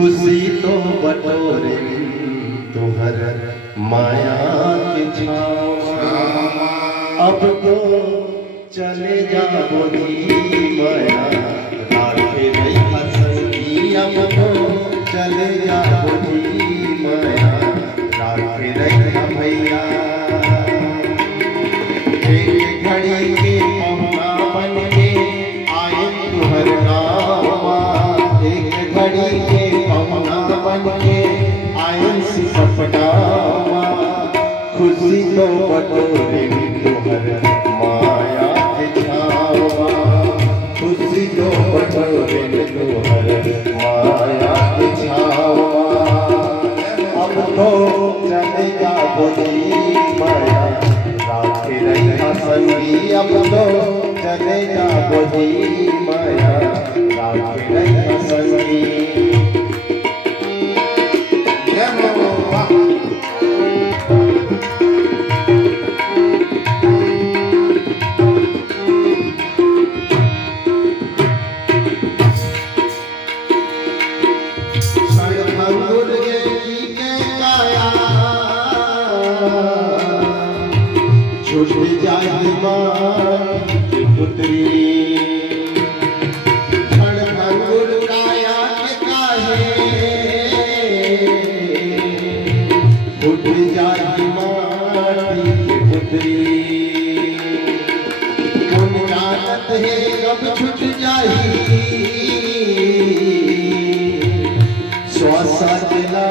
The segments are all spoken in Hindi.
खुशी तो बटोरे तुहर माया के छाँव। अब तो चले जाओ जी माया राखे रही संगी। अब तो चले जाओ जी माया राखे रही भैया। एक घड़ी के पहुना बन के आए तुहर गाँव। एक घड़ी के पहुना बन के आए सिपटावा। खुशी तो बटोरे तुहर माया के छावा। खुशी तो बटोरे तुहर माया के छावा। अब तो चले जाओ जी माया राखे रही संगी। अब तो चले जाओ जी माया राखे रही संगी। छूट जाए माँ की पुत्री क्षण अंगुर काया के काहे। छूट जाए माटी की पुत्री कौन जानत है कब छूट जाई। श्वासा चला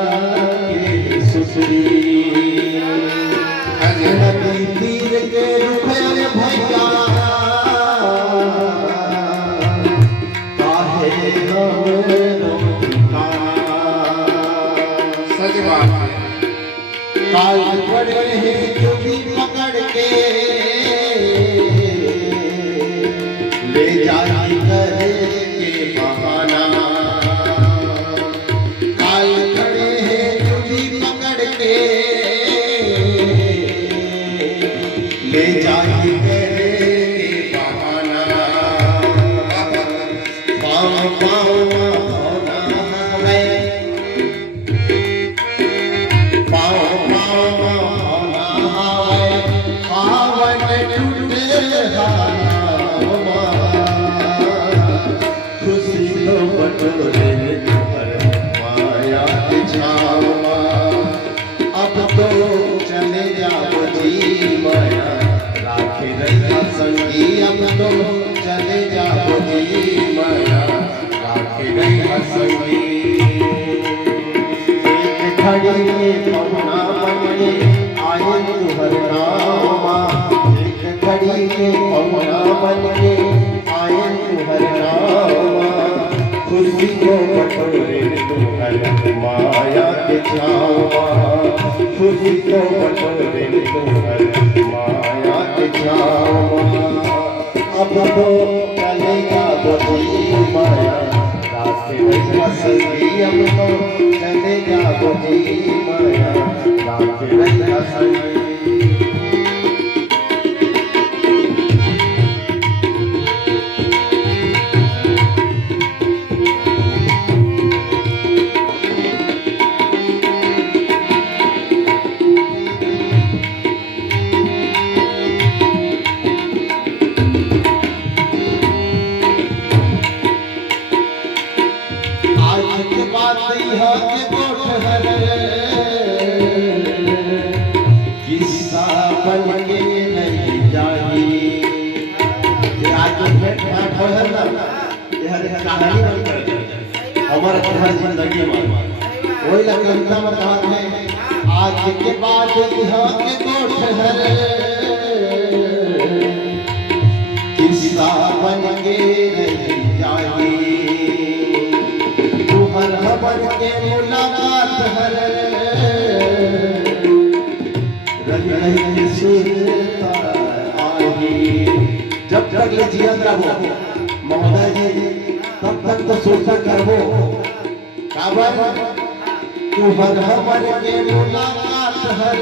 के सुसरी तीर के रुपये भैया काहे सच बात है। काल पड़े हैं चुकी पकड़ के ले जाई करे के बहाना। काल पड़े हैं चुकी पकड़ के ले जाई करे के बहाना। पाँव पाँव होना है पाँव पाँव होना है पावन टूटे हावा। खुशी तो बटोरे तुहर माया के छावा। अब तो चले जाओ जी माया राखे रही संगी। अब तो चले जाओ जी माया राखे रही संगी। एक घड़ी के पहुना बन के आए तुहर गाँव। एक घड़ी के पहुना बन के आए तुहर गाँव। खुशी को बटोरे तुहर माया के छावा। खुशी को बटोरे तुहर माया के छावा। अब तो चले जाओ जी माया राखे रही संगी। अब तो चले जाओ जी माया राखे रही संगी। किस्सा बन के नहीं जाई। आज कहानी बन कर हमारा हर जिंदगी में वही लगता बात है। आज के बाद यहाँ के कोठहर किस्सा बन के नहीं जाई। तुहर हबर के मुलाकात हर रही सुनता आई। जब तक ले जिया रहो महोदय जी तब तक तो सोचा करबो। काबर तुहर हबर के मुलाकात हर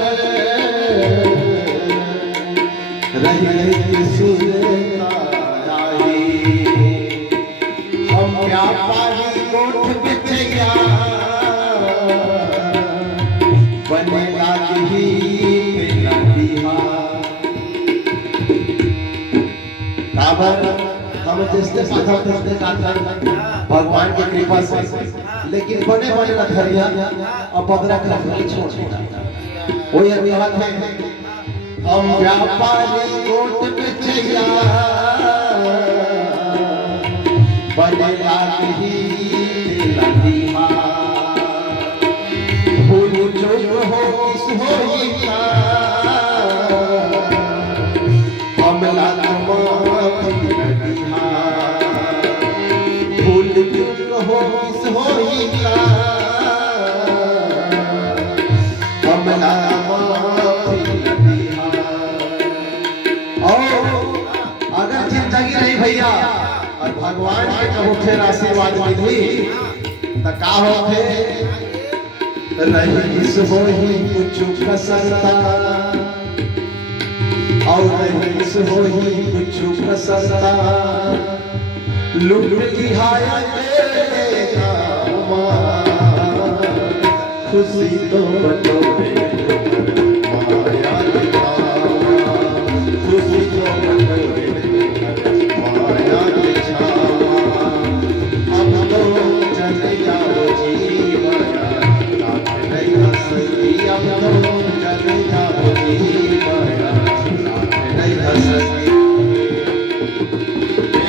रही सुनता आई। हम व्यापारी कोठ बिछैया जैसे पाथर तस्ते काथर भगवान की कृपा से लेकिन बने बने लथरिया और पदरा का फल छोड़ देता वही अभियान है हम व्यापारी कोट बेचैया बने लागी लदीमा भूल चूक हो किस होई का हमला माफी लदीमा भूल चूक हो किस होई का हमला अगर जिंदगी नहीं भैया और भगवान के कबो फिर आशीर्वाद मिली तो का होते रहीस होही कुछ कसरता और रहीस होही कुछ कसरता लुट लिहाया तेरा खुशी तो बटोरे माया खुशी तो बटोरे माया अब तो चले जाओ जीवया रात नहीं हंसती अब तो चले जाओ जीवया रात नहीं हंसती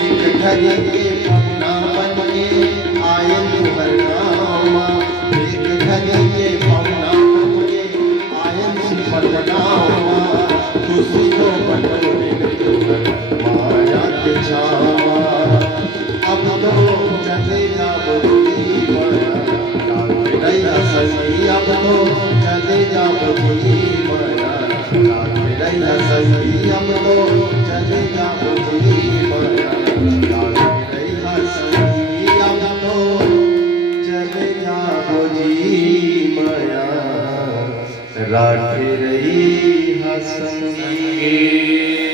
एक घड़ी के पन्ना बन के आए तुम्हार नामा एक घड़ी के पन्ना बन के आए सिफर नामा खुशी तो बटोरे माया के छावा अब तो चले जाओ जीवया रात नहीं हंसती अब तो चले जाओ जीवया रात नहीं हंसती अब तो चले जाओ जीवया रात नहीं हंसती अब तो चले जाओ जीवया रात नहीं हंसती